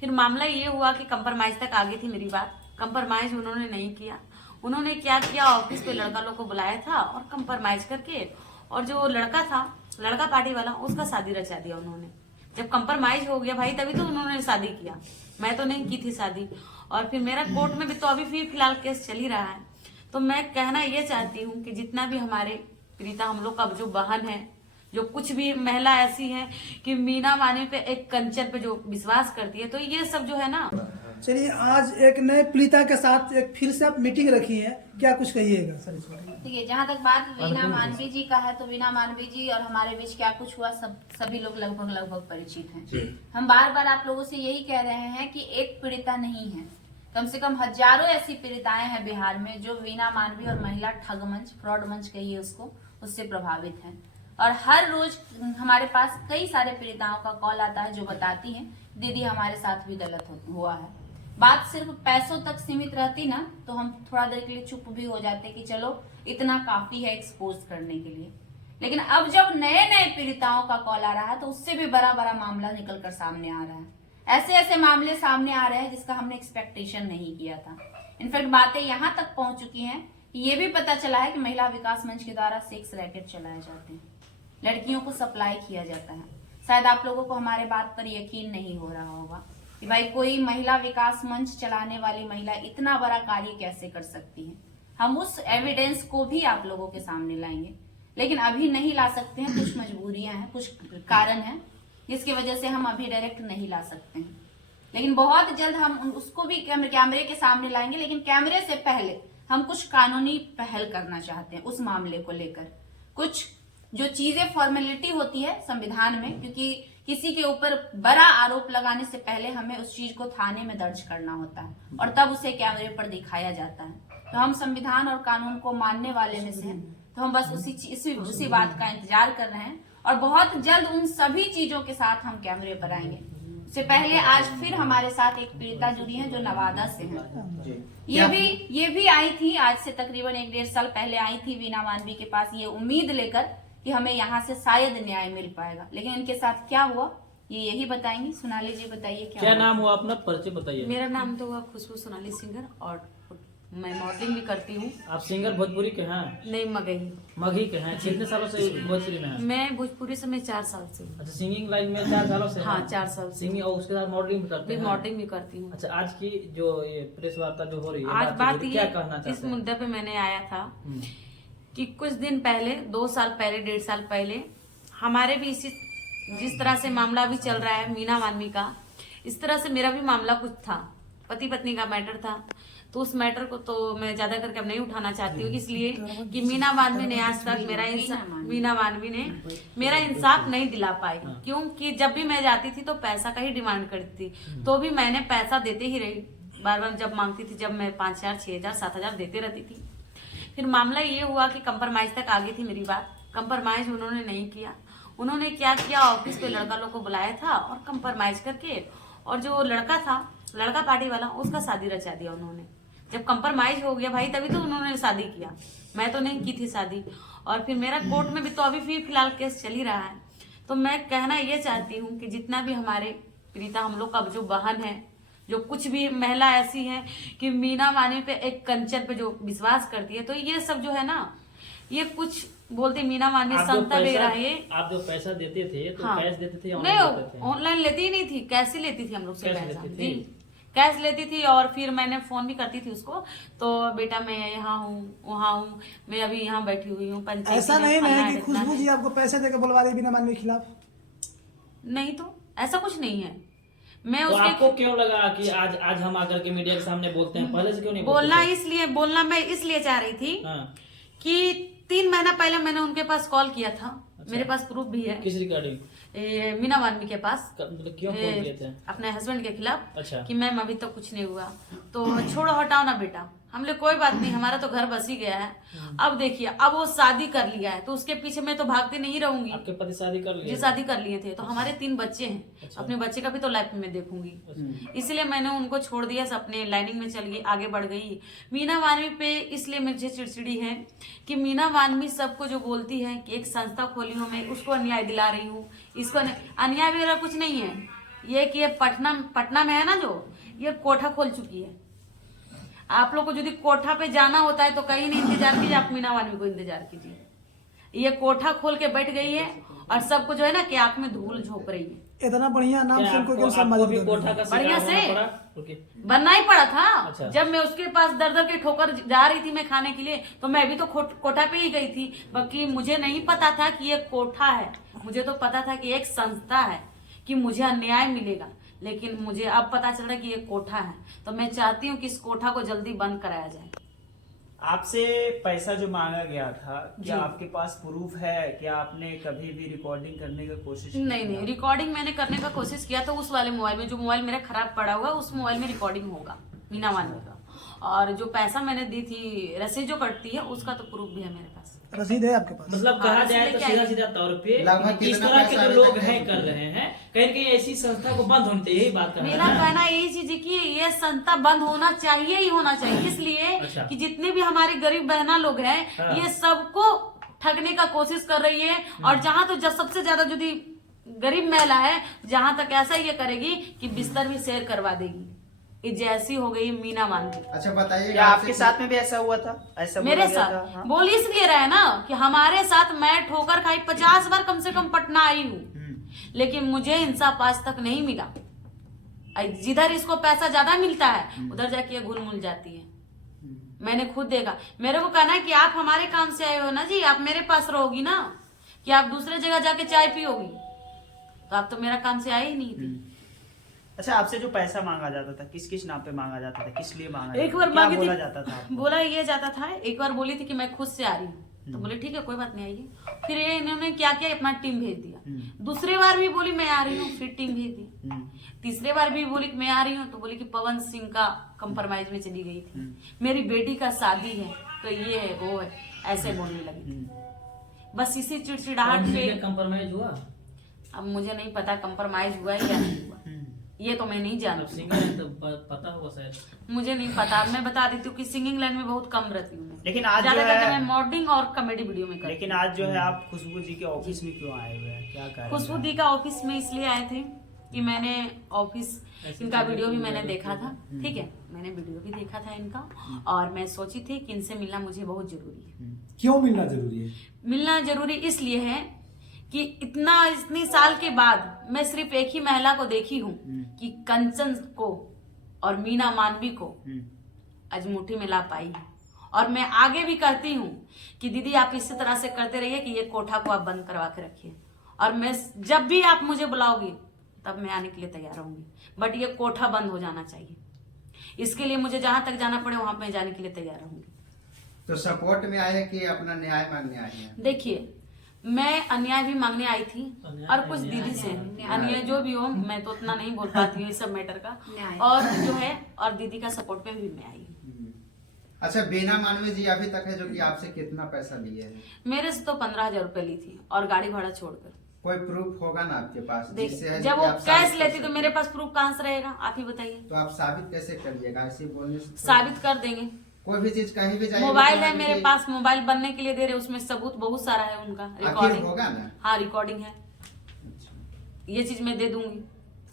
फिर मामला ये हुआ कि कंप्रोमाइज तक आ गई थी मेरी बात। कंप्रोमाइज उन्होंने नहीं किया। उन्होंने क्या किया, ऑफिस पे लड़का लोग को बुलाया था और कंप्रोमाइज करके, और जो लड़का था, लड़का पार्टी वाला, उसका शादी रचा दिया उन्होंने। जब कंप्रोमाइज हो गया भाई, तभी तो उन्होंने शादी किया। मैं तो नहीं की थी शादी। और फिर मेरा कोर्ट में भी तो अभी भी फिलहाल केस चल ही रहा है। तो मैं कहना ये चाहती हूँ कि जितना भी हमारे प्रीता, हम लोग का जो बहन है, जो कुछ भी महिला ऐसी है कि मीना मानवी पे, एक कंचन पे जो विश्वास करती है, तो ये सब जो है ना। चलिए, आज एक नए प्रीता के साथ एक फिर से आप मीटिंग रखी है, क्या कुछ कहिएगा सर इस बारे में? देखिए, जहाँ तक बात वीना मानवी जी का है, तो वीना मानवी जी और हमारे बीच क्या कुछ हुआ, सभी लोग लगभग परिचित हैं। हम बार बार आप लोगों से यही कह रहे हैं कि एक पीड़िता नहीं है, कम से कम हजारों ऐसी पीड़िताएं हैं बिहार में जो वीना मानवी और महिला ठग मंच, फ्रॉड मंच कहिए उसको, उससे प्रभावित हैं। और हर रोज हमारे पास कई सारे पीड़िताओं का कॉल आता है जो बताती हैं, दीदी हमारे साथ भी गलत हुआ है। बात सिर्फ पैसों तक सीमित रहती ना, तो हम थोड़ा देर के लिए चुप भी हो जाते कि चलो इतना काफी है एक्सपोज करने के लिए। लेकिन अब जब नए नए पीड़िताओं का कॉल आ रहा है, तो उससे भी बड़ा बड़ा मामला निकल कर सामने आ रहा है। ऐसे ऐसे मामले सामने आ रहे हैं जिसका हमने एक्सपेक्टेशन नहीं किया था। इनफैक्ट बातें यहाँ तक पहुंच चुकी हैं कि ये भी पता चला है कि महिला विकास मंच के द्वारा सेक्स रैकेट चलाए जाते हैं, लड़कियों को सप्लाई किया जाता है। शायद आप लोगों को हमारे बात पर यकीन नहीं हो रहा होगा कि भाई कोई महिला विकास मंच चलाने वाली महिला इतना बड़ा कार्य कैसे कर सकती है। हम उस एविडेंस को भी आप लोगों के सामने लाएंगे, लेकिन अभी नहीं ला सकते हैं। कुछ मजबूरियां हैं, कुछ कारण हैं जिसकी वजह से हम अभी डायरेक्ट नहीं ला सकते हैं। लेकिन बहुत जल्द हम उसको भी कैमरे के सामने लाएंगे। लेकिन कैमरे से पहले हम कुछ कानूनी पहल करना चाहते हैं उस मामले को लेकर। कुछ जो चीजें फॉर्मेलिटी होती है संविधान में, क्योंकि किसी के ऊपर बड़ा आरोप लगाने से पहले हमें उस चीज को थाने में दर्ज करना होता है और तब उसे कैमरे पर दिखाया जाता है। तो हम संविधान और कानून को मानने वाले में से हैं, तो हम बस उसी बात का इंतजार कर रहे हैं और बहुत जल्द उन सभी चीजों के साथ हम कैमरे पर आएंगे। उससे पहले आज फिर हमारे साथ एक पीड़िता जुड़ी है जो नवादा से है। ये भी आई थी, आज से तकरीबन 1-1.5 साल पहले आई थी वीना मानवी के पास, ये उम्मीद लेकर कि हमें यहाँ से शायद न्याय मिल पाएगा। लेकिन इनके साथ क्या हुआ ये यही बताएंगी। सोनाली जी बताइए क्या नाम हुआ, अपना परिचय बताइए। मेरा नाम तो हुआ खुशबू सोनाली सिंगर और मैं मॉडलिंग भी करती हूँ। आप सिंगर भोजपुरी के हैं? नहीं, मगही के हैं। कितने सालों से भोजपुरी में हैं? मैं भोजपुरी से मैं 4 साल से। अच्छा, सिंगिंग लाइन में 4 सालों से? हाँ, 4 साल से सिंगिंग, और उसके साथ मॉडलिंग भी करते हैं? मॉडलिंग भी करती हूँ। अच्छा, आज की जो ये प्रेस वार्ता जो हो रही है, आज बात क्या कहना चाहते हैं? इस मुद्दे पे मैंने आया था कि कुछ दिन पहले, 2 साल पहले, 1.5 साल पहले हमारे भी जिस तरह से मामला भी चल रहा है मीना मानवी का, इस तरह से मेरा भी मामला कुछ था, पति पत्नी का मैटर था। तो उस मैटर को तो मैं ज्यादा करके अब नहीं उठाना चाहती हूँ, इसलिए कि मीना मानवी ने आज तक मेरा इंसाफ नहीं दिला पाई। क्योंकि जब भी मैं जाती थी तो पैसा का ही डिमांड करती थी, तो भी मैंने पैसा देते ही रही। बार बार जब मांगती थी, जब मैं 5,000, 6,000, 7,000 देते रहती थी। फिर मामला ये हुआ कि कंप्रोमाइज तक आ गई थी मेरी बात। कंप्रोमाइज उन्होंने नहीं किया। उन्होंने क्या किया, ऑफिस पे लड़का लोग को बुलाया था और कंप्रोमाइज करके, और जो लड़का था, लड़का पार्टी वाला, उसका शादी रचा दिया उन्होंने। जब कंप्रोमाइज हो गया भाई, तभी तो उन्होंने शादी किया। मैं तो नहीं की थी शादी। और फिर मेरा कोर्ट में भी तो अभी भी फिलहाल केस चल ही रहा है। तो मैं कहना ये चाहती हूँ कि जितना भी हमारे प्रीता, हम लोग का जो बहन है, जो कुछ भी महिला ऐसी है कि मीना मानवी पे, एक कंचन पे जो विश्वास करती है, तो ये सब जो है ना, ये कुछ बोलते मीना मानवी संता वगैरह। ये आप जो पैसा देते थे तो हाँ, कैश देते थे? नहीं, ऑनलाइन लेती ही नहीं थी, कैश ही लेती थी हम लोग से पैसा। जी, कैश लेती थी। और फिर मैंने फोन भी करती थी उसको, तो बेटा मैं यहाँ हूँ, वहाँ हूँ, मैं अभी यहाँ बैठी हुई हूँ पंचायत। ऐसा नहीं है कि खुशबू जी आपको पैसे देकर बुलवा रही मीना मानवी के खिलाफ? नहीं, तो ऐसा कुछ नहीं है। मैं तो उसके आपको क्यों लगा कि आज हम आकर के मीडिया के सामने बोलते हैं? पहले से क्यों नहीं बोलना मैं इसलिए चाह रही थी कि 3 महीना पहले मैंने उनके पास कॉल किया था। अच्छा। मेरे पास प्रूफ भी है। किस रिगार्डिंग? मीना मानवी के पास। मतलब क्यों कॉल किए थे? अपने हस्बैंड के खिलाफ। अच्छा। कि मैम अभी तक कुछ नहीं हुआ, तो छोड़ो हटाओ ना बेटा। हमने कोई बात नहीं, हमारा तो घर बस ही गया है। अब देखिए, अब वो शादी कर लिया है, तो उसके पीछे मैं तो भागती नहीं रहूंगी। आपके पति शादी कर लिए? जी, शादी कर लिए थे। तो हमारे 3 बच्चे हैं। अच्छा। अपने बच्चे का भी तो लाइफ में देखूंगी। अच्छा। इसलिए मैंने उनको छोड़ दिया, अपने लाइनिंग में चल गई, आगे बढ़ गई। मीना मानवी पे इसलिए मुझे चिड़चिड़ी है कि मीना मानवी सबको जो बोलती है कि एक संस्था खोली हूँ मैं, उसको अन्याय दिला रही हूँ, इसको अन्याय वगैरह कुछ नहीं है। ये कि ये पटना में है ना, जो ये कोठा खोल चुकी है। आप लोग को यदि कोठा पे जाना होता है तो कहीं नहीं इंतजार कीजिए, आप मीना मानवी को इंतजार कीजिए। ये कोठा खोल के बैठ गई है और सबको जो है ना कि आंख में धूल झोंक रही है। इतना बढ़िया नाम क्या सुन को क्यों आपको सम्मानित भी कर कोठा रहे का हैं? बढ़िया शिकार से। होना पड़ा? ओके। बनना ही पड़ा था। अच्छा। जब मैं उसके पास दर दर के ठोकर जा रही थी मैं खाने के लिए, तो मैं भी तो कोठा पे ही गई थी। बाकी मुझे नहीं पता था कि ये कोठा है, मुझे तो पता था कि एक संस्था है, कि मुझे अन्याय मिलेगा। लेकिन मुझे अब पता चल रहा है कि ये कोठा है, तो मैं चाहती हूँ कि इस कोठा को जल्दी बंद कराया जाए। आपसे पैसा जो मांगा गया था, क्या जी। आपके पास प्रूफ है? क्या आपने कभी भी रिकॉर्डिंग करने की कोशिश की? नहीं, रिकॉर्डिंग मैंने करने का कोशिश किया तो उस वाले मोबाइल में, जो मोबाइल मेरा खराब पड़ा हुआ उस मोबाइल में रिकॉर्डिंग होगा मीना मानवी का। और जो पैसा मैंने दी थी, रसीद जो कटती है, उसका तो प्रूफ भी है मेरे पास। रसीद है आपके पास? मतलब कहा हाँ, जाए तो इसलिए सीधा क्या सीधा तौर पे लगभग इस कितना तरह के पैसा जो अभी लोग तक हैं है? कर रहे हैं, कहीं ना कहीं ऐसी संस्था को बंद होनी चाहिए, यही बात कर मेरा कहना यही चीज है कि ये संस्था बंद होना चाहिए ही होना चाहिए, इसलिए अच्छा। कि जितने भी हमारे गरीब बहना लोग हैं, हाँ। ये सबको ठगने का कोशिश कर रही है। और जहां तो सबसे ज्यादा जो गरीब महिला है, जहां तक ऐसा ये करेगी कि बिस्तर भी शेयर करवा देगी। ये जैसी हो गई मीना मानवी। अच्छा बताइए, क्या आपके साथ में भी ऐसा हुआ था? ऐसा मेरे बोला गया साथ था? हाँ। बोल इसलिए रहे ना कि हमारे साथ मैं ठोकर खाई 50 बार कम से कम पटना आई हूँ, लेकिन मुझे इंसाफ आज तक नहीं मिला। जिधर इसको पैसा ज्यादा मिलता है उधर जाके ये घुल मुल जाती है। मैंने खुद देखा। मेरे को कहना है कि आप हमारे काम से आए हो ना जी, आप मेरे पास रहोगी ना, कि आप दूसरे जगह जाके चाय पियोगी, तो आप तो मेरा काम से आई ही नहीं थी। अच्छा, आपसे जो पैसा मांगा जाता था, किस किस नाम पे मांगा जाता था, किस लिए मांगा एक जाता बार था? क्या मांगी बोला थी, जाता था आपको? बोला ये जाता था, एक बार बोली थी कि मैं खुद से आ रही हूँ, तो बोले ठीक है कोई बात नहीं आइए। फिर ये इन्होंने क्या किया, अपना टीम भेज दिया। दूसरे बार भी बोली मैं आ रही हूँ, फिर टीम भेज दी। तीसरे बार भी बोली कि मैं आ रही हूँ, तो बोली कि पवन सिंह का कंप्रोमाइज में चली गई थी, मेरी बेटी का शादी है, तो ये है वो है, ऐसे बोलने लगी थी। बस इसी चिड़चिड़ाहट पे कंप्रोमाइज हुआ। अब मुझे नहीं पता कंप्रोमाइज हुआ है या नहीं हुआ, ये तो मैं नहीं अब जानती। सिंगर तो पता होगा शायद। मुझे नहीं पता। मैं बता देती हूँ कि सिंगिंग लाइन में बहुत कम रहती हूँ मैं। लेकिन आज ज्यादा जो करके है- मैं मॉडलिंग और कॉमेडी वीडियो में करती लेकिन आज जो है आप खुशबू जी के ऑफिस में क्यों आए हुए हैं? क्या कारण हूँ। खुशबू है? दी का ऑफिस में इसलिए आए थे कि मैंने ऑफिस इनका वीडियो भी मैंने देखा था, ठीक है, मैंने वीडियो भी देखा था इनका, और मैं सोची थी कि इनसे मिलना मुझे बहुत जरूरी है। क्यों मिलना जरूरी है? मिलना जरूरी इसलिए है कि इतनी साल के बाद मैं सिर्फ एक ही महिला को देखी हूँ कि कंचन को और मीना मानवी को आज मुट्ठी में ला पाई है। और मैं आगे भी कहती हूँ कि दीदी आप इसी तरह से करते रहिए कि ये कोठा को आप बंद करवा के रखिए, और मैं जब भी आप मुझे बुलाओगी तब मैं आने के लिए तैयार रहूंगी, बट ये कोठा बंद हो जाना चाहिए। इसके लिए मुझे जहां तक जाना पड़े वहां मैं जाने के लिए तैयार रहूंगी। तो सपोर्ट में आए हैं कि अपना न्याय मांगने आए हैं? देखिए, मैं अन्याय भी मांगने आई थी, और कुछ दीदी से अन्याय जो भी हो, मैं तो उतना नहीं बोल पाती हूँ इस सब मैटर का, और जो है और दीदी का सपोर्ट पे भी मैं आई हूँ। अच्छा, बीना मानवी जी अभी तक है जो कि आपसे कितना पैसा लिए हैं? मेरे से तो 15,000 रुपए ली थी, और गाड़ी भाड़ा छोड़कर। कोई प्रूफ होगा ना आपके पास देख, जिससे है जब कि वो आप कैश साबित कर लेती तो सकें? मेरे पास प्रूफ कहाँ से रहेगा, आप ही बताइए। तो आप साबित कैसे करिएगा? ऐसे बोलने से साबित कर देंगे। कोई भी चीज कहीं भी जाएगी मोबाइल तो है मान मेरे लीजिए- पास, मोबाइल बनने के लिए दे रहे, उसमें सबूत बहुत सारा है उनका, आखिर रिकॉर्डिंग होगा ना? हाँ रिकॉर्डिंग है, ये चीज मैं दे दूंगी।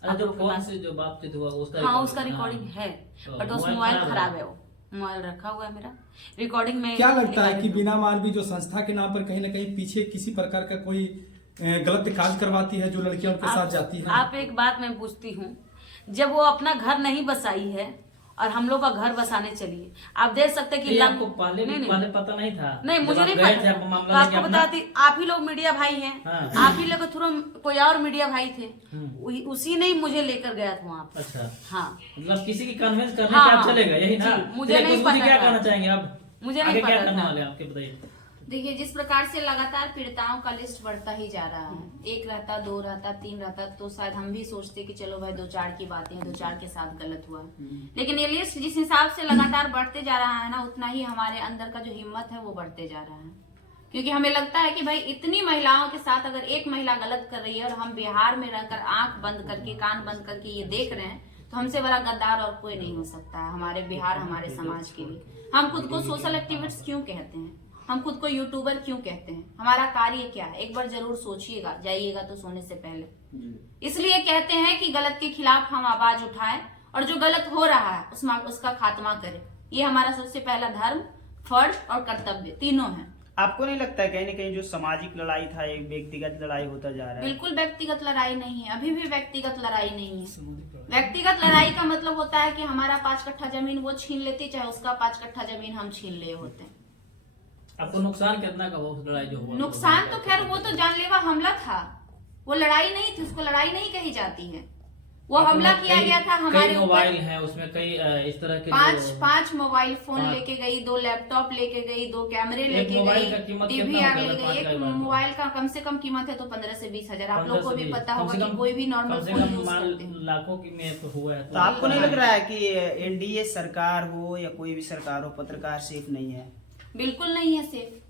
अरे जो फोन से जो बातचीत हुआ उसका हाँ उसका रिकॉर्डिंग है, तो बट उस मोबाइल खराब है, वो मोबाइल रखा हुआ है मेरा, रिकॉर्डिंग में। क्या लगता है कि बीना मानवी जो संस्था के नाम पर कहीं ना कहीं पीछे किसी प्रकार का कोई गलत काज करवाती है जो लड़कियां उनके साथ जाती है? आप एक बात मैं पूछती हूँ, जब वो अपना घर नहीं बसाई है और हम लोग का घर बसाने चलिए, आप देख सकते हैं कि ये आपको पहले पहले पता नहीं था? नहीं मुझे जब नहीं आप गए थे, पता, आपको तो मामला लेके आपको अपना- बताती, आप ही लोग मीडिया भाई हैं, हाँ। आप ही लोग के थ्रू कोई और मीडिया भाई थे, उसी ने ही मुझे लेकर गया था वहाँ पे। अच्छा, हाँ मतलब किसी की कन्विंस करने हाँ, पे आप हाँ। चले गए, यही ना? जी, मुझे चलिए, नहीं खुशबू जी पता क्या था। कहना चाहेंगे आप? मुझे नहीं आगे क्या पता करने था। वाले हैं आपके, बताइए। देखिए, जिस प्रकार से लगातार पीड़िताओं का लिस्ट बढ़ता ही जा रहा है, एक रहता, दो रहता, तीन रहता, तो शायद हम भी सोचते कि चलो भाई 2-4 की बातें हैं, 2-4 के साथ गलत हुआ। लेकिन ये लिस्ट जिस हिसाब से लगातार बढ़ते जा रहा है ना, उतना ही हमारे अंदर का जो हिम्मत है वो बढ़ते जा रहा है। क्योंकि हमें लगता है कि भाई इतनी महिलाओं के साथ अगर एक महिला गलत कर रही है और हम बिहार में रहकर आंख बंद करके, कान बंद करके ये देख रहे हैं, तो हमसे बड़ा गद्दार और कोई नहीं हो सकता है हमारे बिहार, हमारे समाज के लिए। हम खुद को सोशल एक्टिविस्ट क्यों कहते हैं? हम खुद को यूट्यूबर क्यों कहते हैं, हमारा कार्य क्या है, एक बार जरूर सोचिएगा, जाइएगा तो सोने से पहले। इसलिए कहते हैं कि गलत के खिलाफ हम आवाज उठाएं और जो गलत हो रहा है उसका खात्मा करें। ये हमारा सबसे पहला धर्म, फर्ज और कर्तव्य तीनों है। आपको नहीं लगता है कहीं ना कहीं जो सामाजिक लड़ाई था एक व्यक्तिगत लड़ाई होता जा रहा है? बिल्कुल व्यक्तिगत लड़ाई नहीं है, अभी भी व्यक्तिगत लड़ाई नहीं है। व्यक्तिगत लड़ाई का मतलब होता है कि हमारा 5 कट्ठा जमीन वो छीन लेती, चाहे उसका 5 कट्ठा जमीन हम छीन ले होते हैं। आपको नुकसान कितना का हुआ उस लड़ाई जो हुआ? नुकसान तो खैर वो तो जानलेवा हमला था, वो लड़ाई नहीं थी, उसको लड़ाई नहीं कही जाती है। वो हमला किया गया था हमारे ऊपर। मोबाइल है उसमें कई इस तरह के पांच मोबाइल फोन लेके गई, 2 लैपटॉप लेके गई, 2 कैमरे लेके गई, DVR ले गई। एक मोबाइल का कम से कम कीमत है तो 15 से 20 हजार। आप लोगों को भी पता होगा कि कोई भी नॉर्मल फोन यूज करते हैं लाखों की में तो हुआ है। तो आपको नहीं लग रहा है कि एनडीए सरकार हो या कोई भी सरकार हो, पत्रकार सेफ नहीं है? बिल्कुल नहीं है सेफ।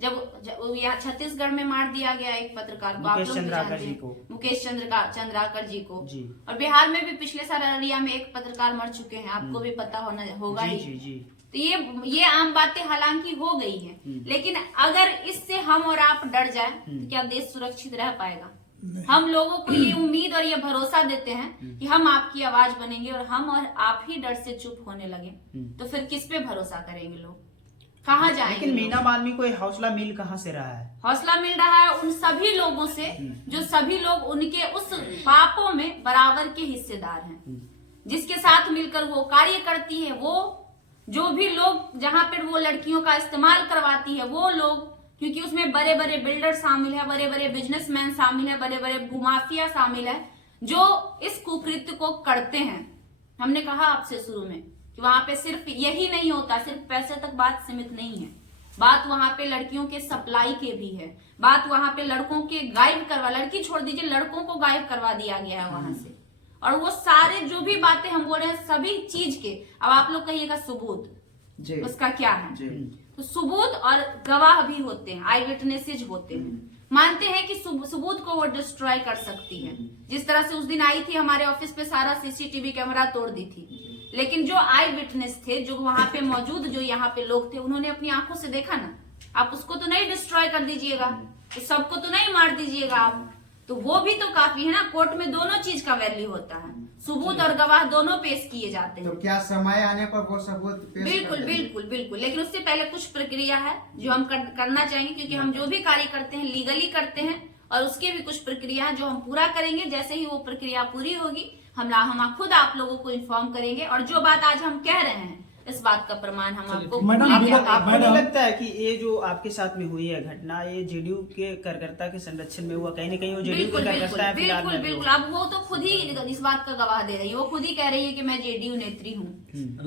जब यहाँ छत्तीसगढ़ में मार दिया गया एक पत्रकार को, आप लोग जानते हैं, मुकेश चंद्राकर जी को जी। और बिहार में भी पिछले साल अररिया में एक पत्रकार मर चुके हैं, आपको भी पता होगा ही। तो ये आम बातें हालांकि हो गई है, लेकिन अगर इससे हम और आप डर जाए तो क्या देश सुरक्षित रह पाएगा? हम लोगों को ये उम्मीद और ये भरोसा देते हैं कि हम आपकी आवाज बनेंगे और हम और आप ही डर से चुप होने लगे तो फिर किस पे भरोसा करेंगे लोग, कहाँ जाएंगे? लेकिन मीना मालवी को हौसला मिल कहाँ से रहा है? हौसला मिल रहा है उन सभी लोगों से जो सभी लोग उनके उस पापों में बराबर के हिस्सेदार हैं, जिसके साथ मिलकर वो कार्य करती है। वो जो भी लोग जहां पर वो लड़कियों का इस्तेमाल करवाती है, वो लोग, क्योंकि उसमें बड़े बड़े बिल्डर शामिल है, बड़े बड़े बिजनेसमैन शामिल है, बड़े बड़े भूमाफिया शामिल है जो इस कुकृत्य को करते हैं। हमने कहा आपसे शुरू में कि वहां पे सिर्फ यही नहीं होता, सिर्फ पैसे तक बात सीमित नहीं है, बात वहां पे लड़कियों के सप्लाई के भी है, बात वहां पे लड़कों के गायब करवा, लड़की छोड़ दीजिए लड़कों को गायब करवा दिया गया है वहां से। और वो सारे जो भी बातें हम बोल रहे हैं सभी चीज के, अब आप लोग कहिएगा सबूत उसका क्या है? तो सबूत और गवाह भी होते हैं, आई विटनेसेज होते हैं। मानते हैं कि सबूत को वो डिस्ट्रॉय कर सकती है, जिस तरह से उस दिन आई थी हमारे ऑफिस पे, सारा CCTV कैमरा तोड़ दी थी, लेकिन जो आई विटनेस थे, जो वहां पे मौजूद जो यहाँ पे लोग थे, उन्होंने अपनी आंखों से देखा ना। आप उसको तो नहीं डिस्ट्रॉय कर दीजिएगा, तो सबको तो नहीं मार दीजिएगा आप, तो वो भी तो काफी है ना। कोर्ट में दोनों चीज का वैल्यू होता है, सबूत और गवाह दोनों पेश किए जाते हैं। तो क्या समय आने पर वो सबूत पेश बिल्कुल बिल्कुल बिल्कुल, लेकिन उससे पहले कुछ प्रक्रिया है जो हम करना चाहेंगे, क्योंकि हम जो भी कार्य करते हैं लीगली करते हैं और उसके भी कुछ प्रक्रिया है जो हम पूरा करेंगे। जैसे ही वो प्रक्रिया पूरी होगी हम खुद आप लोगों को इन्फॉर्म करेंगे, और जो बात आज हम कह रहे हैं इस बात का प्रमाण हम आपको आपको नहीं लगता है कि ये जो आपके साथ में हुई है घटना, ये जेडीयू के कार्यकर्ता के संरक्षण में हुआ? कहीं ना कहीं वो जेडीयू के कार्यकर्ता है। बिल्कुल बिल्कुल, अब वो तो खुद ही इस बात का गवाह दे रही है, वो खुद ही कह रही है कि मैं जेडीयू नेत्री हूँ,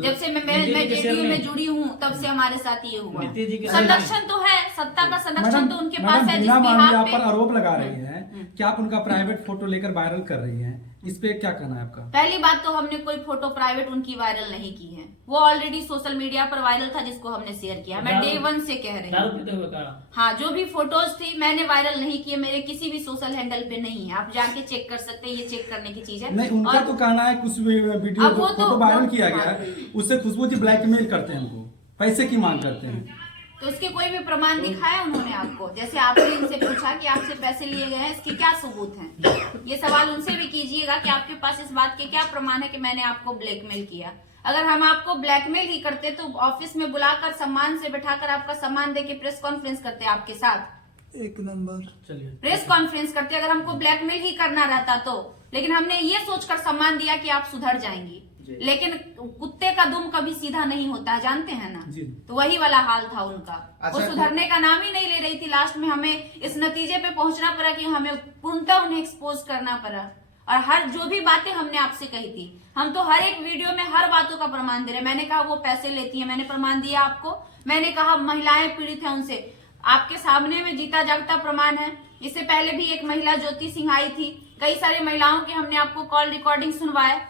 जब से मैं जेडीयू में जुड़ी हूँ तब से हमारे साथ ये हुआ। संरक्षण तो है, सत्ता का संरक्षण तो उनके पास है। जिस बिहार पे आरोप लगा रही है कि आप उनका प्राइवेट फोटो लेकर वायरल कर रही हैं, इस पे क्या कहना है आपका? पहली बात तो हमने कोई फोटो प्राइवेट उनकी वायरल नहीं की है, वो ऑलरेडी सोशल मीडिया पर वायरल था जिसको हमने शेयर किया। मैं डे 1 से कह रही हूँ, हाँ जो भी फोटोज थी मैंने वायरल नहीं किए, मेरे किसी भी सोशल हैंडल पे नहीं है, आप जाके चेक कर सकते हैं, ये चेक करने की चीज है। नहीं, उनका तो कहना है कुछ वीडियो फोटो वायरल किया गया है, उससे खुशबू जी ब्लैकमेल करते हैं, हमको पैसे की मांग करते हैं। तो उसके कोई भी प्रमाण दिखाया उन्होंने आपको? जैसे आपने इनसे पूछा कि आपसे पैसे लिए गए हैं, इसके क्या सबूत हैं? ये सवाल उनसे भी कीजिएगा कि आपके पास इस बात के क्या प्रमाण है कि मैंने आपको ब्लैकमेल किया। अगर हम आपको ब्लैकमेल ही करते तो ऑफिस में बुलाकर सम्मान से बैठाकर आपका सम्मान देके प्रेस कॉन्फ्रेंस करते आपके साथ, एक नंबर चलिए प्रेस कॉन्फ्रेंस करते अगर हमको ब्लैकमेल ही करना रहता तो। लेकिन हमने ये सोचकर सम्मान दिया कि आप सुधर जाएंगी, लेकिन कुत्ते का दुम कभी सीधा नहीं होता है, जानते हैं ना? तो वही वाला हाल था उनका। वो सुधरने का नाम ही नहीं ले रही थी। लास्ट में हमें इस नतीजे पे पहुंचना पड़ा कि हमें पूर्णतः उन्हें एक्सपोज करना पड़ा, और हर जो भी बातें हमने आपसे कही थी, हम तो हर एक वीडियो में हर बातों का प्रमाण दे रहे। मैंने कहा वो पैसे लेती है, मैंने प्रमाण दिया आपको। मैंने कहा महिलाएं पीड़ित है, उनसे आपके सामने में जीता जागता प्रमाण है। इससे पहले भी एक महिला ज्योति सिंह आई थी, कई सारी महिलाओं के हमने आपको कॉल रिकॉर्डिंग सुनवाए,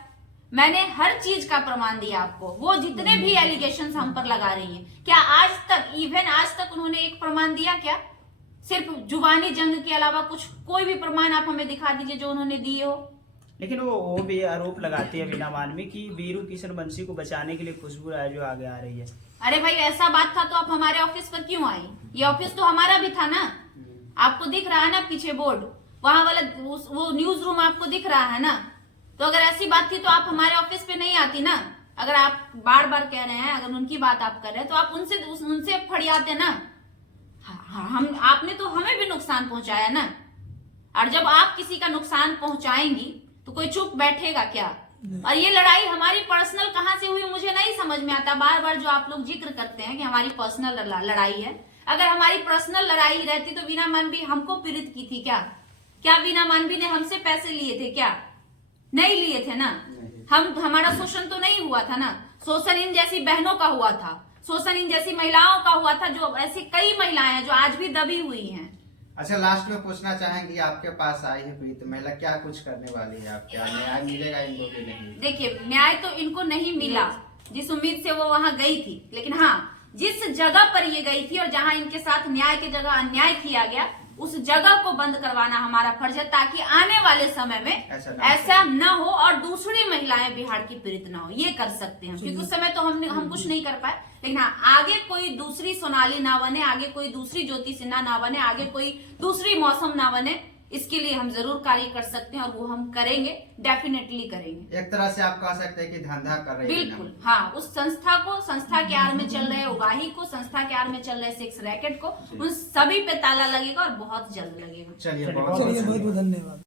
मैंने हर चीज का प्रमाण दिया आपको। वो जितने भी एलिगेशंस हम पर लगा रही हैं, क्या आज तक उन्होंने एक प्रमाण दिया? क्या सिर्फ जुबानी जंग के अलावा कुछ कोई भी प्रमाण आप हमें दिखा दीजिए जो उन्होंने दिए हो। लेकिन वो भी आरोप लगाते हैं वीना मानवी की वीरू किशन बंसी को बचाने के लिए खुशबू राय जो आगे आ रही है। अरे भाई ऐसा बात था तो आप हमारे ऑफिस पर क्यों आई? ये ऑफिस तो हमारा भी था ना, आपको दिख रहा है ना पीछे बोर्ड, वहां वाला वो न्यूज रूम आपको दिख रहा है ना। तो अगर ऐसी बात थी तो आप हमारे ऑफिस पे नहीं आती ना। अगर आप बार बार कह रहे हैं, अगर उनकी बात आप कर रहे हैं तो आप उनसे फड़ियाते ना। हम आपने तो हमें भी नुकसान पहुंचाया ना, और जब आप किसी का नुकसान पहुंचाएंगी तो कोई चुप बैठेगा क्या? और ये लड़ाई हमारी पर्सनल कहाँ से हुई मुझे नहीं समझ में आता। बार बार जो आप लोग जिक्र करते हैं कि हमारी पर्सनल लड़ाई है, अगर हमारी पर्सनल लड़ाई रहती तो वीना मानवी हमको पीड़ित की थी क्या? क्या वीना मानवी ने हमसे पैसे लिए थे क्या? नहीं लिए थे ना। हमारा शोषण तो नहीं हुआ था ना। शोषण इन जैसी बहनों का हुआ था, शोषण इन जैसी महिलाओं का हुआ था, जो ऐसी कई महिलाएं हैं जो आज भी दबी हुई हैं। अच्छा, लास्ट में पूछना चाहेंगे आपके पास आई है पीड़ित महिला, क्या कुछ करने वाली है? आप क्या न्याय मिलेगा इनको कि नहीं? देखिए, न्याय तो इनको नहीं मिला जिस उम्मीद से वो वहां गई थी, लेकिन हाँ जिस जगह पर ये गई थी और जहां इनके साथ न्याय की जगह अन्याय किया गया, उस जगह को बंद करवाना हमारा फर्ज है, ताकि आने वाले समय में ऐसा न हो और दूसरी महिलाएं बिहार की पीड़ित न हो। ये कर सकते हैं, क्योंकि उस समय तो हम कुछ नहीं कर पाए, लेकिन हाँ आगे कोई दूसरी सोनाली ना बने, आगे कोई दूसरी ज्योति सिन्हा ना बने, आगे कोई दूसरी मौसम ना बने, इसके लिए हम जरूर कार्य कर सकते हैं और वो हम करेंगे, डेफिनेटली करेंगे। एक तरह से आप कह सकते हैं कि धंधा कर रहे हैं। बिल्कुल हाँ, उस संस्था के आड़ में चल रहे उगाही को, संस्था के आड़ में चल रहे सेक्स रैकेट को, उन सभी पे ताला लगेगा और बहुत जल्द लगेगा। चलिए बहुत धन्यवाद।